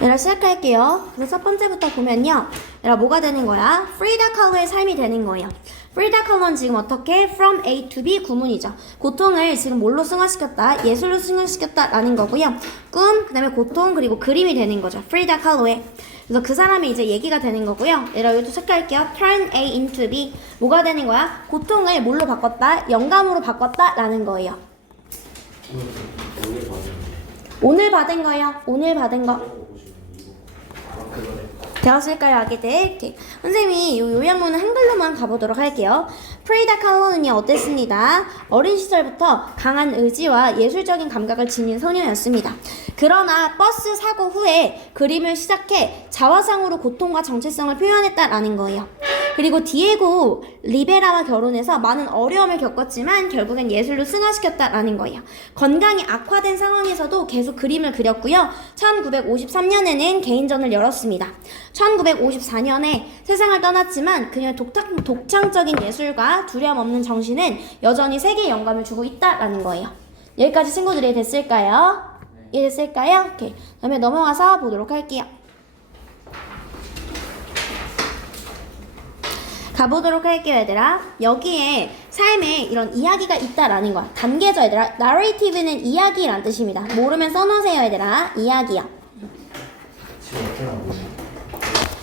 얘들아 시작할게요. 그래서 첫 번째부터 보면요. 얘들아 뭐가 되는 거야? 프리다 칼로의 삶이 되는 거예요. 프리다 칼로는 지금 어떻게 from A to B 구문이죠. 고통을 지금 뭘로 승화시켰다? 예술로 승화시켰다라는 거고요. 꿈, 그 다음에 고통, 그리고 그림이 되는 거죠. 프리다 칼로의. 그래서 그 사람의 이제 얘기가 되는 거고요. 얘들아 이것도 체크할게요. turn A into B. 뭐가 되는 거야? 고통을 뭘로 바꿨다? 영감으로 바꿨다라는 거예요. 오늘 받은 거요. 오늘 받은 거. 이거 되었을까요, 아기들? 이렇게. 선생님이 요 요약문은 한글로만 가보도록 할게요. 프리다 칼로는요, 어땠습니다? 어린 시절부터 강한 의지와 예술적인 감각을 지닌 소녀였습니다. 그러나 버스 사고 후에 그림을 시작해 자화상으로 고통과 정체성을 표현했다라는 거예요. 그리고 디에고 리베라와 결혼해서 많은 어려움을 겪었지만 결국엔 예술로 승화시켰다라는 거예요. 건강이 악화된 상황에서도 계속 그림을 그렸고요. 1953년에는 개인전을 열었습니다. 1954년에 세상을 떠났지만 그녀의 독탁, 독창적인 예술과 두려움 없는 정신은 여전히 세계에 영감을 주고 있다라는 거예요. 여기까지 친구들이 됐을까요? 이해됐을까요? 오케이. 다음에 넘어가서 보도록 할게요. 가보도록 할게요, 얘들아. 여기에 삶에 이런 이야기가 있다라는 거야. 단계죠, 얘들아. narrative는 이야기란 뜻입니다. 모르면 써놓으세요, 얘들아. 이야기야. 지금 어떻게?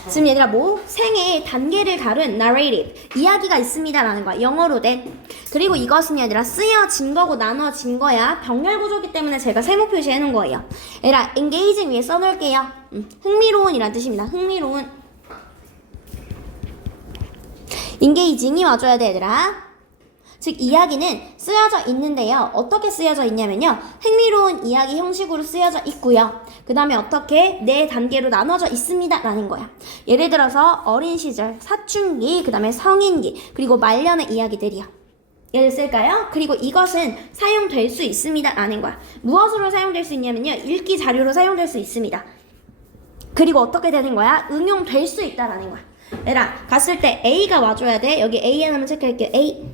지금 얘들아 뭐 생의 단계를 다룬 narrative 이야기가 있습니다라는 거야. 영어로 된. 그리고 이것은 얘들아 쓰여진 거고 나눠진 거야. 병렬 구조기 때문에 제가 세모 표시해 놓은 거예요. 얘들아 engaging 위에 써놓을게요. 음, 흥미로운이란 뜻입니다. 흥미로운. engaging이 와줘야 돼 얘들아 즉 이야기는 쓰여져 있는데요. 어떻게 쓰여져 있냐면요. 흥미로운 이야기 형식으로 쓰여져 있고요. 그 다음에 어떻게 네 단계로 나눠져 있습니다 라는 거야. 예를 들어서 어린 시절, 사춘기, 그 다음에 성인기, 그리고 말년의 이야기들이요. 예를 쓸까요? 그리고 이것은 사용될 수 있습니다 라는 거야. 무엇으로 사용될 수 있냐면요. 읽기 자료로 사용될 수 있습니다. 그리고 어떻게 되는 거야? 응용될 수 있다라는 거야. 얘들아, 갔을 때 A가 와줘야 돼. 여기 A 하나만 체크할게요. A.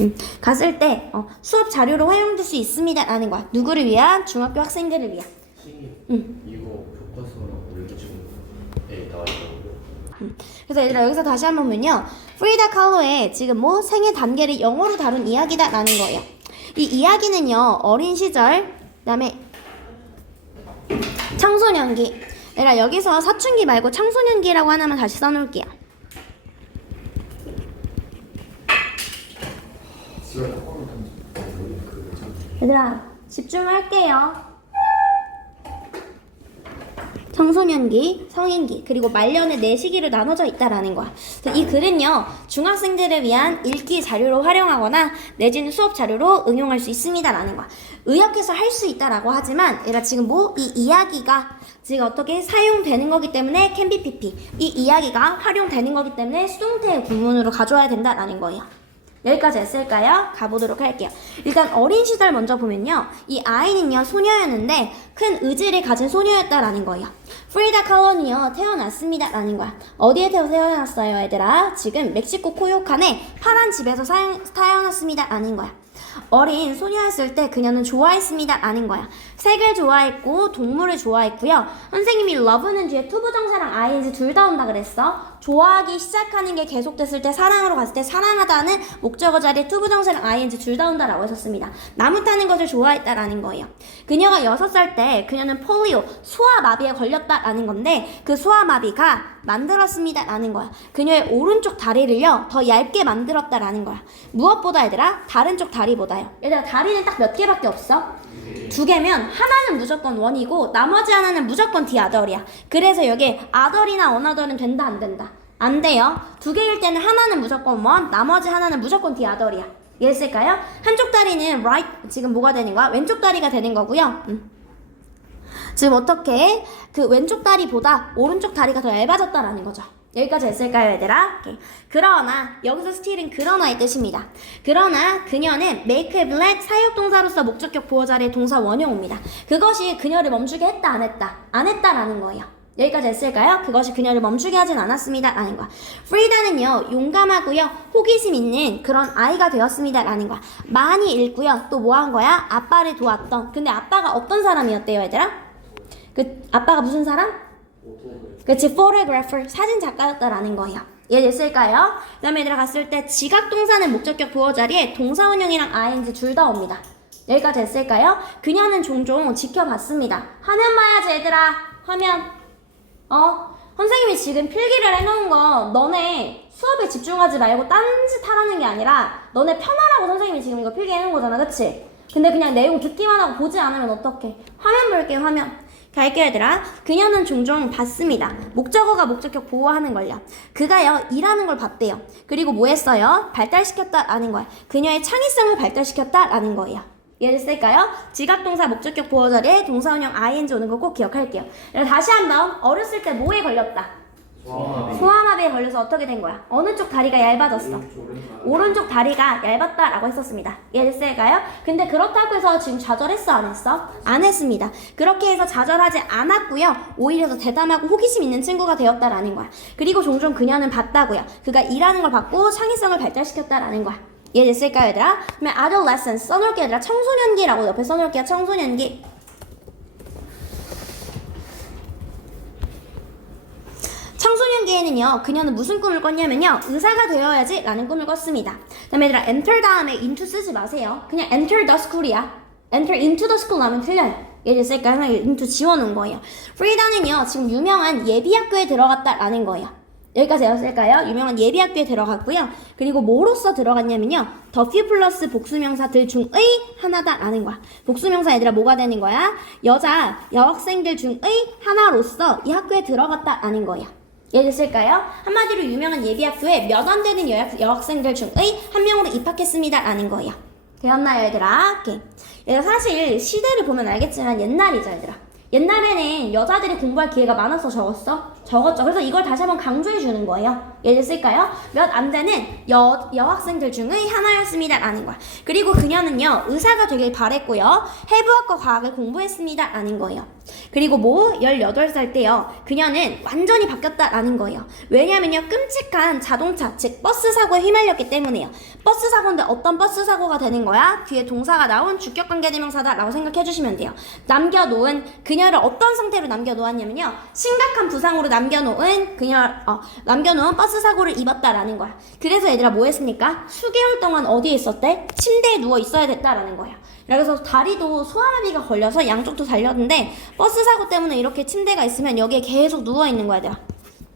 음, 갔을 때 어, 수업 자료로 활용될 수 있습니다라는 거야. 누구를 위한? 중학교 학생들을 위한. 이거 교과서랑 지금 네 나와 있더라고요 그래서 얘들아 여기서 다시 한 번 보면요. 프리다 칼로의 지금 뭐 생애 단계를 영어로 다룬 이야기다라는 거예요. 이 이야기는요. 어린 시절 그다음에 청소년기. 얘들아 여기서 사춘기 말고 청소년기라고 하나만 다시 써놓을게요. 얘들아 집중할게요. 청소년기, 성인기, 그리고 말년의 네 시기로 나눠져 있다라는 거야. 이 글은요, 중학생들을 위한 읽기 자료로 활용하거나 내지는 수업 자료로 응용할 수 있습니다라는 거야. 의역해서 할 수 있다라고 하지만, 얘가 지금 뭐, 이 이야기가 지금 어떻게 사용되는 거기 때문에 pp. 이 이야기가 활용되는 거기 때문에 수동태 구문으로 가져와야 된다라는 거예요. 여기까지 했을까요? 가보도록 할게요. 일단 어린 시절 먼저 보면요. 이 아이는요, 소녀였는데 큰 의지를 가진 소녀였다라는 거예요. 프리다 칼론이요, 태어났습니다. 라는 거야. 어디에 태어 태어났어요, 얘들아? 지금 멕시코 코요칸에 파란 집에서 사, 태어났습니다. 라는 거야. 어린 소녀였을 때 그녀는 좋아했습니다. 라는 거야. 색을 좋아했고, 동물을 좋아했고요. 선생님이 love는 뒤에 투부정사랑 ing 둘 다 온다 그랬어. 좋아하기 시작하는 게 계속됐을 때 사랑으로 갔을 때 사랑하다는 목적어 자리에 투부정사랑 ing 둘 다 온다라고 했었습니다. 나무 타는 것을 좋아했다라는 거예요. 그녀가 6살 때 그녀는 폴리오, 소아마비에 걸렸다라는 건데 그 소아마비가 만들었습니다라는 거야. 그녀의 오른쪽 다리를요 더 얇게 만들었다라는 거야. 무엇보다 얘들아 다른 쪽 다리보다요. 얘들아 다리는 딱 몇 개밖에 없어? 두 개면 하나는 무조건 원이고 나머지 하나는 무조건 디아덜이야. 그래서 여기 아덜이나 어나덜은 된다 안 된다? 안 돼요. 두 개일 때는 하나는 무조건 원, 나머지 하나는 무조건 디아덜이야. 이해했을까요? 한쪽 다리는 right 지금 뭐가 되는 거야? 왼쪽 다리가 되는 거고요. 음. 지금 어떻게 그 왼쪽 다리보다 오른쪽 다리가 더 얇아졌다라는 거죠. 여기까지 했을까요, 얘들아? 오케이. 그러나 여기서 스틸은 그러나의 뜻입니다. 그러나 그녀는 make black 사역동사로서 목적격 보호 자리의 동사 원형입니다. 그것이 그녀를 멈추게 했다, 안 했다? 안 했다라는 거예요. 여기까지 했을까요? 그것이 그녀를 멈추게 하진 않았습니다. 라는 거야. 프리다는요, 용감하고요, 호기심 있는 그런 아이가 되었습니다. 라는 거야. 많이 읽고요, 또 뭐 한 거야? 아빠를 도왔던. 근데 아빠가 어떤 사람이었대요, 얘들아? 그, 아빠가 무슨 사람? 그치, photographer, 사진 작가였다라는 거예요. 이해됐을까요? 그 다음에 얘들아 갔을 때 지각 동사는 목적격 보호 자리에 동사 원형이랑 ing 둘 다 옵니다. 여기까지 됐을까요? 그녀는 종종 지켜봤습니다. 화면 봐야지 얘들아. 화면. 어? 선생님이 지금 필기를 해놓은 거 너네 수업에 집중하지 말고 딴짓 하라는 게 아니라 너네 편하라고 선생님이 지금 이거 필기해놓은 거잖아 그치? 근데 그냥 내용 듣기만 하고 보지 않으면 어떡해 화면 볼게 화면 갈게요 얘들아 그녀는 종종 봤습니다 목적어가 목적격 보호하는 걸요 그가요 일하는 걸 봤대요 그리고 뭐 했어요? 발달시켰다라는 거야 그녀의 창의성을 발달시켰다라는 거예요 이해됐을까요? 지각동사 목적격 보호 자리에 동사원형 ing 오는 거 꼭 기억할게요. 다시 한번 어렸을 때 뭐에 걸렸다? 소아마비에 걸려서 어떻게 된 거야? 어느 쪽 다리가 얇아졌어? 오른쪽 다리가 얇았다라고 했었습니다. 이해됐을까요? 근데 그렇다고 해서 지금 좌절했어 안 했어? 안 했습니다. 그렇게 해서 좌절하지 않았고요. 오히려 더 대담하고 호기심 있는 친구가 되었다라는 거야. 그리고 종종 그녀는 봤다고요. 그가 일하는 걸 봤고 창의성을 발달시켰다라는 거야. 이해됐을까요 얘들아? 그러면 adolescence 써놓을게요 얘들아 청소년기라고 옆에 써놓을게요 청소년기 청소년기에는요 그녀는 무슨 꿈을 꿨냐면요 의사가 되어야지 라는 꿈을 꿨습니다 그 다음에 얘들아 enter 다음에 into 쓰지 마세요 그냥 enter the school이야 enter into the school 하면 틀려요 이해됐을까요? 그냥 into 지워놓은 거예요 프리다는요 지금 유명한 예비학교에 들어갔다라는 거예요 여기까지 되었을까요? 유명한 예비학교에 들어갔고요. 그리고 뭐로써 들어갔냐면요. 더퓨 플러스 복수명사들 중의 하나다라는 거야. 복수명사 얘들아 뭐가 되는 거야? 여자 여학생들 중의 하나로서 이 학교에 들어갔다라는 거예요. 이해됐을까요? 한마디로 유명한 예비학교에 몇 안 되는 여학, 여학생들 중의 한 명으로 입학했습니다 라는 거예요. 되었나요, 얘들아? 오케이. 사실 시대를 보면 알겠지만 옛날이죠, 얘들아. 옛날에는 여자들이 공부할 기회가 많아서 적었어? 적었죠. 그래서 이걸 다시 한번 강조해 주는 거예요. 예를 쓸까요? 몇 안 되는 여, 여학생들 중의 하나였습니다. 라는 거야. 그리고 그녀는요, 의사가 되길 바랬고요. 해부학과 과학을 공부했습니다. 라는 거예요. 그리고 뭐, 18살 때요. 그녀는 완전히 바뀌었다 라는 거예요. 왜냐면요, 끔찍한 자동차, 즉, 버스 사고에 휘말렸기 때문에요. 버스 사고인데 어떤 버스 사고가 되는 거야? 뒤에 동사가 나온 주격관계대명사다 라고 생각해 주시면 돼요. 남겨놓은 그녀를 어떤 상태로 남겨놓았냐면요. 심각한 부상으로 남 겨놓은 그녀, 어, 남겨놓은 버스 사고를 입었다라는 거야. 그래서 얘들아 뭐 했습니까? 수개월 동안 어디에 있었대? 침대에 누워 있어야 됐다라는 거야. 그래서 다리도 소아마비가 걸려서 양쪽도 달렸는데 버스 사고 때문에 이렇게 침대가 있으면 여기에 계속 누워 있는 거야, 얘들아.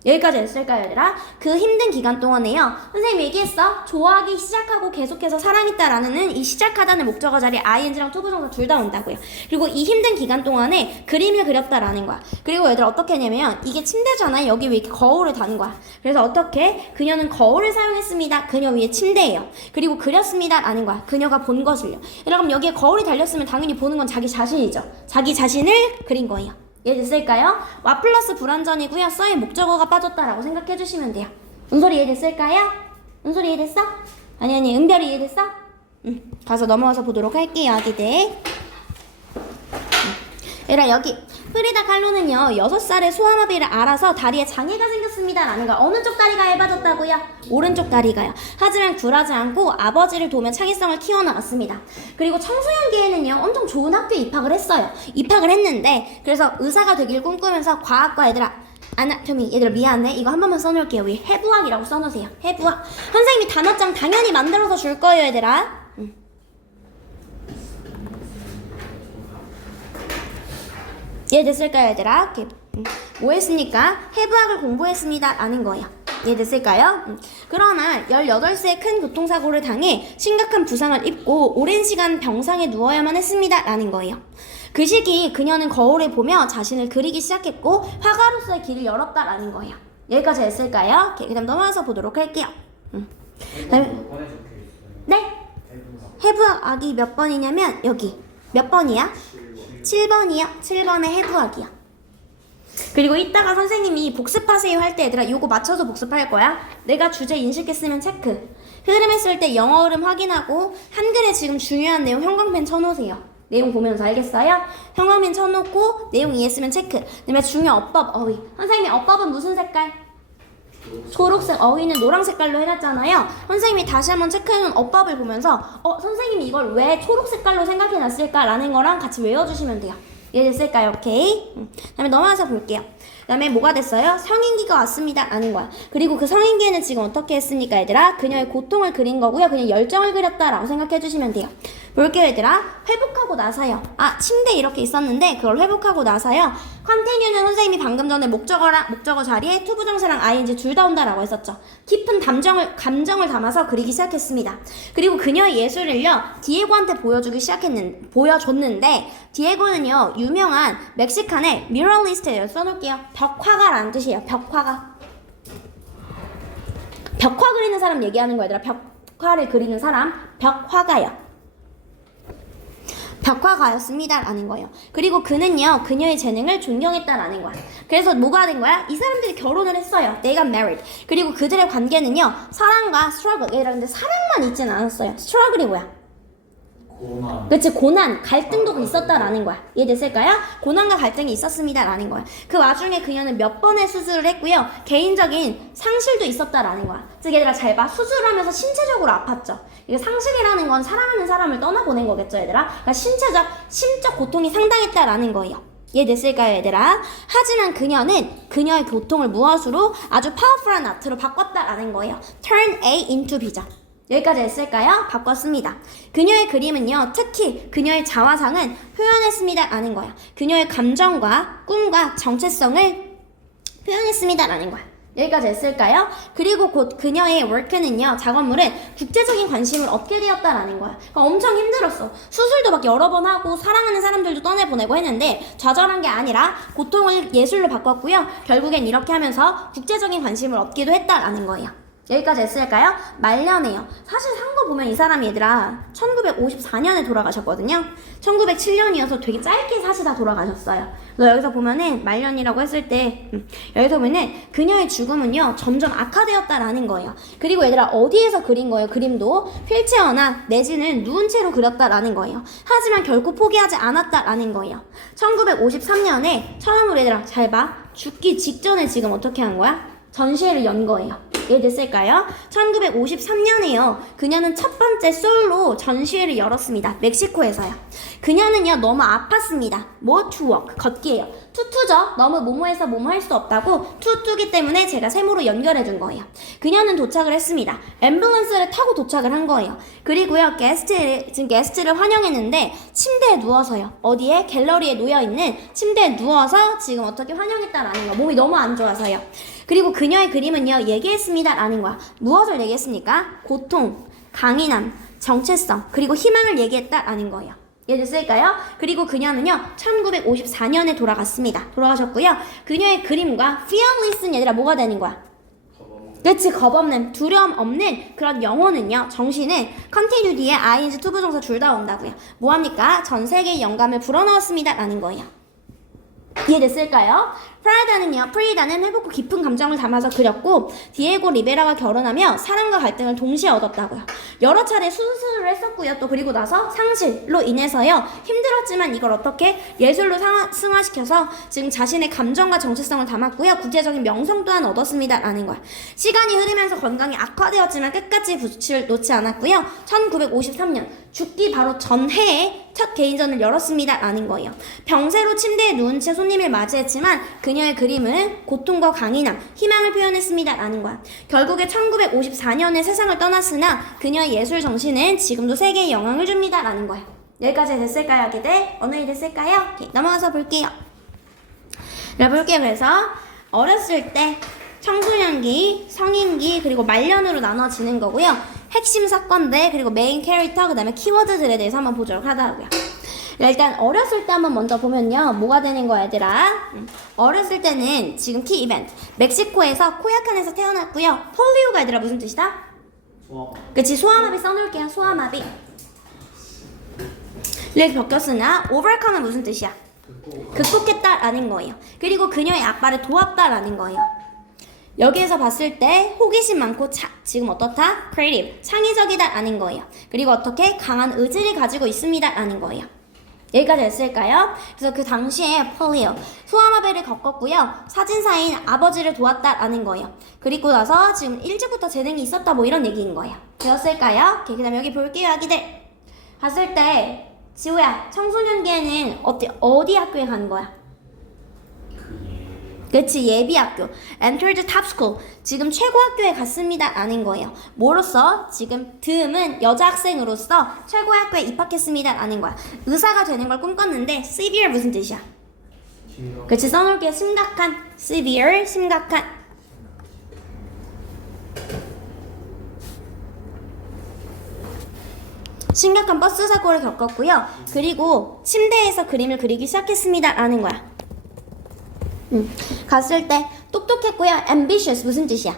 여기까지 했을까요, 얘들아? 그 힘든 기간 동안에요. 선생님 얘기했어. 좋아하기 시작하고 계속해서 사랑했다라는 이 시작하다는 목적어 자리에 ing랑 투부정사 둘 다 온다고요. 그리고 이 힘든 기간 동안에 그림을 그렸다라는 거야. 그리고 얘들아 어떻게 했냐면 이게 침대잖아요. 여기 왜 이렇게 거울을 다는 거야. 그래서 어떻게? 그녀는 거울을 사용했습니다. 그녀 위에 침대예요. 그리고 그렸습니다라는 거야. 그녀가 본 것을요. 그럼 여기에 거울이 달렸으면 당연히 보는 건 자기 자신이죠. 자기 자신을 그린 거예요. 이해됐을까요? 와 플러스 불완전이고요. 써의 목적어가 빠졌다라고 생각해 주시면 돼요. 은솔이 이해됐을까요? 은솔이 이해됐어? 아니 아니 은별이 이해됐어? 응. 가서 넘어와서 보도록 할게요, 아기들. 얘라 여기 프리다 칼로는요 6살의 소아마비를 알아서 다리에 장애가 생겼습니다 라는 거 어느 쪽 다리가 얇아졌다고요? 오른쪽 다리가요. 하지만 굴하지 않고 아버지를 도우며 창의성을 키워나갔습니다. 그리고 청소년기에는요 엄청 좋은 학교에 입학을 했어요. 입학을 했는데 그래서 의사가 되길 꿈꾸면서 과학과 얘들아 아나토미 얘들아 미안해. 이거 한 번만 써놓을게요. 위 해부학이라고 써놓으세요. 해부학. 선생님이 단어장 당연히 만들어서 줄 거예요 얘들아 응. 이해됐을까요, 얘들아? 이렇게, 음, 뭐 했습니까? 해부학을 공부했습니다. 라는 거예요. 이해됐을까요? 음. 그러나 18세에 큰 교통사고를 당해 심각한 부상을 입고 오랜 시간 병상에 누워야만 했습니다. 라는 거예요. 그 시기 그녀는 거울을 보며 자신을 그리기 시작했고 화가로서의 길을 열었다라는 거예요. 여기까지 됐을까요? 그 다음 넘어가서 보도록 할게요. 음. 네? 해부학 악이 몇 번이냐면 여기 몇 번이야? 7번이요. 7번의 해부학이요. 그리고 이따가 선생님이 복습하세요 할 때 얘들아 요거 맞춰서 복습할 거야. 내가 주제 인식했으면 체크. 흐름 했을 때 영어 흐름 확인하고 한글에 지금 중요한 내용 형광펜 쳐놓으세요. 내용 보면서 알겠어요? 형광펜 쳐놓고 내용 이해했으면 체크. 그다음에 중요 어법 어휘. 선생님이 어법은 무슨 색깔? 초록색 어휘는 노랑 색깔로 해놨잖아요. 선생님이 다시 한번 체크해놓은 어법을 보면서 어 선생님이 이걸 왜 초록 색깔로 생각해놨을까라는 거랑 같이 외워주시면 돼요. 이해됐을까요? 오케이. 음. 그다음에 넘어가서 볼게요. 그다음에 뭐가 됐어요? 성인기가 왔습니다. 라는 거야. 그리고 그 성인기에는 지금 어떻게 했습니까, 얘들아? 그녀의 고통을 그린 거고요. 그냥 열정을 그렸다라고 생각해 주시면 돼요. 볼게요, 얘들아. 회복하고 나서요. 아, 침대 이렇게 있었는데 그걸 회복하고 나서요. 컨티뉴는 선생님이 방금 전에 목적어랑 목적어 자리에 투부정사랑 ing 둘 다 온다라고 했었죠. 깊은 감정을 감정을 담아서 그리기 시작했습니다. 그리고 그녀의 예술을요 디에고한테 보여주기 시작했는 보여줬는데 디에고는요 유명한 멕시칸의 뮤럴리스트예요. 써놓을게요. 벽화가라는 뜻이에요. 벽화가. 벽화 그리는 사람 얘기하는 거야, 얘들아. 벽화를 그리는 사람, 벽화가요. 벽화가였습니다라는 거예요. 그리고 그는요 그녀의 재능을 존경했다라는 거야. 그래서 뭐가 된 거야? 이 사람들이 결혼을 했어요. They got married. 그리고 그들의 관계는요 사랑과 struggle. 얘들아 근데 사랑만 있진 않았어요. struggle이 뭐야? 고만 그치 고난 갈등도 있었다라는 거야. 이해됐을까요? 고난과 갈등이 있었습니다라는 거야. 그 와중에 그녀는 몇 번의 수술을 했고요. 개인적인 상실도 있었다라는 거야. 즉 얘들아 잘 봐. 수술하면서 신체적으로 아팠죠. 이게 상실이라는 건 사랑하는 사람을 떠나보낸 거겠죠 얘들아? 그러니까 신체적 심적 고통이 상당했다라는 거예요. 이해됐을까요 얘들아? 하지만 그녀는 그녀의 고통을 무엇으로 아주 파워풀한 아트로 바꿨다라는 거예요. Turn A into B죠 여기까지 했을까요? 바꿨습니다. 그녀의 그림은요, 특히 그녀의 자화상은 표현했습니다. 라는 거야. 그녀의 감정과 꿈과 정체성을 표현했습니다. 라는 거야. 여기까지 했을까요? 그리고 곧 그녀의 워크는요, 작업물은 국제적인 관심을 얻게 되었다라는 거야. 그러니까 엄청 힘들었어. 수술도 막 여러 번 하고 사랑하는 사람들도 떠내보내고 했는데 좌절한 게 아니라 고통을 예술로 바꿨고요. 결국엔 이렇게 하면서 국제적인 관심을 얻기도 했다라는 거예요. 여기까지 했을까요? 말년에요. 사실 산 거 보면 이 사람이 얘들아 1954년에 돌아가셨거든요. 1907년이어서 되게 짧게 사시다 돌아가셨어요. 그래서 여기서 보면은 말년이라고 했을 때 음, 여기서 보면은 그녀의 죽음은요 점점 악화되었다라는 거예요. 그리고 얘들아 어디에서 그린 거예요? 그림도 휠체어나 내지는 누운 채로 그렸다라는 거예요. 하지만 결코 포기하지 않았다라는 거예요. 1953년에 처음으로 얘들아 잘 봐. 죽기 직전에 지금 어떻게 한 거야? 전시회를 연 거예요. 이해됐을까요? 1953년에요. 그녀는 첫 번째 솔로 전시회를 열었습니다. 멕시코에서요. 그녀는요, 너무 아팠습니다. 뭐, walk, 걷기예요. 투투죠? 너무 모모해서 모모 할 수 없다고 투투기 때문에 제가 세모로 연결해 준 거예요. 그녀는 도착을 했습니다. 앰뷸런스를 타고 도착을 한 거예요. 그리고요, 게스트를, 지금 게스트를 환영했는데, 침대에 누워서요. 어디에? 갤러리에 놓여 있는 침대에 누워서 지금 어떻게 환영했다라는 거. 몸이 너무 안 좋아서요. 그리고 그녀의 그림은요, 얘기했습니다. 라는 거야. 무엇을 얘기했습니까? 고통, 강인함, 정체성, 그리고 희망을 얘기했다 라는 거예요. 이해됐을까요? 그리고 그녀는요, 1954년에 돌아갔습니다. 돌아가셨고요. 그녀의 그림과 fearless는 얘들아 뭐가 되는 거야? 그치, 겁 없는, 두려움 없는 그런 영혼은요, 정신은 continue 뒤에 ing 투부정사 둘 다 온다고요. 뭐합니까? 전 세계의 영감을 불어넣었습니다. 라는 거예요. 이해됐을까요? 프라이다는요, 프리다는 후 깊은 감정을 담아서 그렸고, 디에고 리베라와 결혼하며 사랑과 갈등을 동시에 얻었다고요. 여러 차례 수술을 했었고요. 또 그리고 나서 상실로 인해서요, 힘들었지만 이걸 어떻게 예술로 승화시켜서 지금 자신의 감정과 정체성을 담았고요. 국제적인 명성 또한 얻었습니다. 라는 거야. 시간이 흐르면서 건강이 악화되었지만 끝까지 붓을 놓지 않았고요. 1953년, 죽기 바로 전해에 첫 개인전을 열었습니다. 라는 거예요. 병세로 침대에 누운 채 손님을 맞이했지만 그 녀의 그림은 고통과 강인함, 희망을 표현했습니다. 라는 거야. 결국에 1954년에 세상을 떠났으나 그녀의 예술 정신은 지금도 세계에 영향을 줍니다. 라는 거야. 여기까지 됐을까요, 아기들? 어느 이 됐을까요? 오케이, 넘어가서 볼게요. 자, 볼게요. 그래서 어렸을 때 청소년기, 성인기, 그리고 말년으로 나눠지는 거고요. 핵심 사건들, 그리고 메인 캐릭터, 그 다음에 키워드들에 대해서 한번 보도록 하더라고요. 자, 일단 어렸을 때 한번 먼저 보면요. 뭐가 되는 거야, 얘들아? 음, 어렸을 때는 지금 키 이벤트. 멕시코에서 코야칸에서 태어났고요. 폴리오가 얘들아 무슨 뜻이다? 소화 그치, 소아마비 써놓을게요. 소아마비. 를 겪었으나 overcome은 무슨 뜻이야? 극복했다라는 거예요. 그리고 그녀의 아빠를 도왔다라는 거예요. 여기에서 봤을 때 호기심 많고 차, 지금 어떻다? creative, 창의적이다라는 거예요. 그리고 어떻게 강한 의지를 가지고 있습니다라는 거예요. 여기까지 했을까요? 그래서 그 당시에 폴리오 소아마비를 겪었고요. 사진사인 아버지를 도왔다라는 거예요. 그리고 나서 지금 일찍부터 재능이 있었다 뭐 이런 얘기인 거예요. 되었을까요? 오케이, 그다음 여기 볼게요, 아기들. 갔을 때 지우야 청소년기에는 어디 어디 학교에 가는 거야? 그 그치 예비 학교. Enter the top school. 지금 최고 학교에 갔습니다 라는 거예요. 뭐로써? 지금 듬은 여자 학생으로서 최고 학교에 입학했습니다 라는 거야. 의사가 되는 걸 꿈꿨는데 severe 무슨 뜻이야? 그치 써놓을게요 심각한 severe 심각한. 심각한 버스 사고를 겪었고요. 그리고 침대에서 그림을 그리기 시작했습니다 라는 거야 음, 갔을 때 똑똑했고요. ambitious 무슨 뜻이야?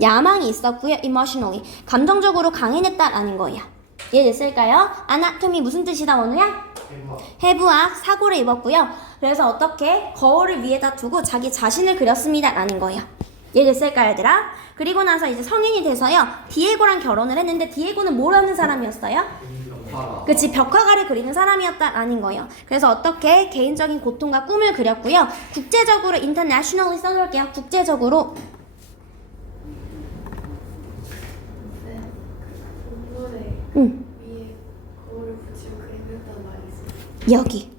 야망이 있었고요. emotionally 감정적으로 강인했다라는 거예요. 이해됐을까요? anatomy 무슨 뜻이다 원우야? 해부학 사고를 입었고요. 그래서 어떻게 거울을 위에다 두고 자기 자신을 그렸습니다라는 거예요. 이해됐을까요, 얘들아? 그리고 나서 이제 성인이 돼서요. 디에고랑 결혼을 했는데 디에고는 뭘 하는 사람이었어요? 그치 벽화가를 그리는 사람이었다라는 거예요. 그래서 어떻게 개인적인 고통과 꿈을 그렸고요. 국제적으로 internationally 써놓을게요. 국제적으로 동물에 응 위에 거울을 붙이고 그림했다는 말이 있어요. 여기.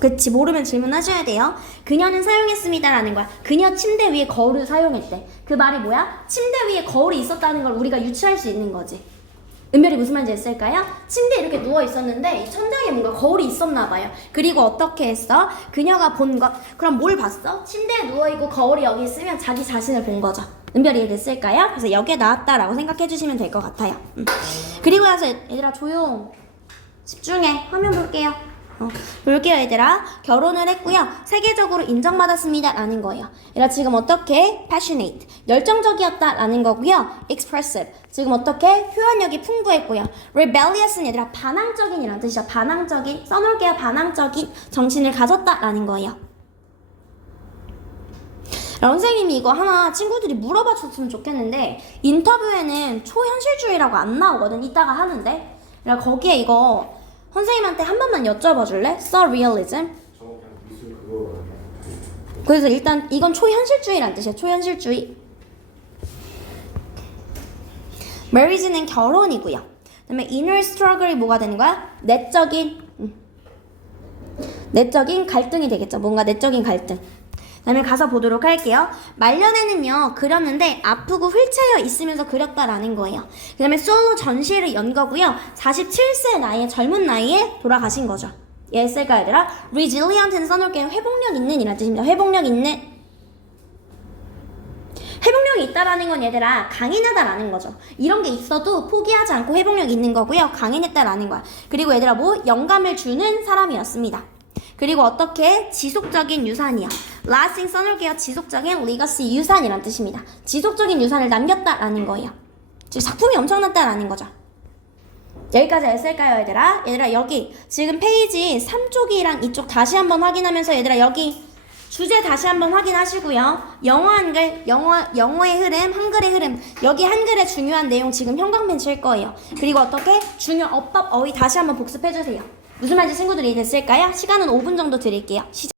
그치 모르면 질문하셔야 돼요. 그녀는 사용했습니다라는 거야. 그녀 침대 위에 거울을 사용했대. 그 말이 뭐야? 침대 위에 거울이 있었다는 걸 우리가 유추할 수 있는 거지. 은별이 무슨 말인지 했을까요? 침대에 이렇게 누워 있었는데 이 천장에 뭔가 거울이 있었나 봐요. 그리고 어떻게 했어? 그녀가 본 것. 그럼 뭘 봤어? 침대에 누워 있고 거울이 여기 있으면 자기 자신을 본 거죠. 은별이 이해됐을까요? 그래서 여기에 나왔다라고 생각해 주시면 될 것 같아요. 음. 그리고 나서 얘들아 조용. 집중해. 화면 볼게요. 어, 볼게요, 얘들아. 결혼을 했고요. 세계적으로 인정받았습니다 라는 거예요. 얘들아 지금 어떻게 passionate 열정적이었다 라는 거고요. expressive 지금 어떻게 표현력이 풍부했고요. rebellious는 얘들아 반항적인이라는 뜻이죠. 반항적인 써놓을게요. 반항적인 정신을 가졌다 라는 거예요. 선생님이 이거 하나 친구들이 물어봐 줬으면 좋겠는데 인터뷰에는 초현실주의라고 안 나오거든 이따가 하는데 그래 거기에 이거 선생님한테 한 번만 여쭤봐 줄래? surrealism 그래서 일단 이건 초현실주의란 뜻이야 초현실주의 marriage는 결혼이고요 그다음에 inner struggle이 뭐가 되는 거야? 내적인 음. 내적인 갈등이 되겠죠 뭔가 내적인 갈등 그 다음에 가서 보도록 할게요. 말년에는요 그렸는데 아프고 휠체어 있으면서 그렸다라는 거예요. 그 다음에 솔로 전시를 연 거고요. 47세 나이에 젊은 나이에 돌아가신 거죠. 예했을까 얘들아? resilient는 써놓을게요. 회복력 있는 이란 뜻입니다. 회복력 있는 회복력이 있다라는 건 얘들아 강인하다라는 거죠. 이런 게 있어도 포기하지 않고 회복력 있는 거고요. 강인했다라는 거야. 그리고 얘들아 뭐 영감을 주는 사람이었습니다. 그리고 어떻게 지속적인 유산이요. lasting 써놓을게요. 지속적인 legacy 유산이란 뜻입니다. 지속적인 유산을 남겼다라는 거예요. 지금 작품이 엄청났다라는 거죠. 여기까지 했을까요, 얘들아? 얘들아, 여기 지금 페이지 3쪽이랑 이쪽 다시 한번 확인하면서 얘들아, 여기 주제 다시 한번 확인하시고요. 영어 한글, 영어, 영어의 흐름, 한글의 흐름. 여기 한글의 중요한 내용 지금 형광펜 칠 거예요. 그리고 어떻게? 중요 어법, 어휘 다시 한번 복습해주세요. 무슨 말인지 친구들이 됐을까요? 시간은 5분 정도 드릴게요. 시작.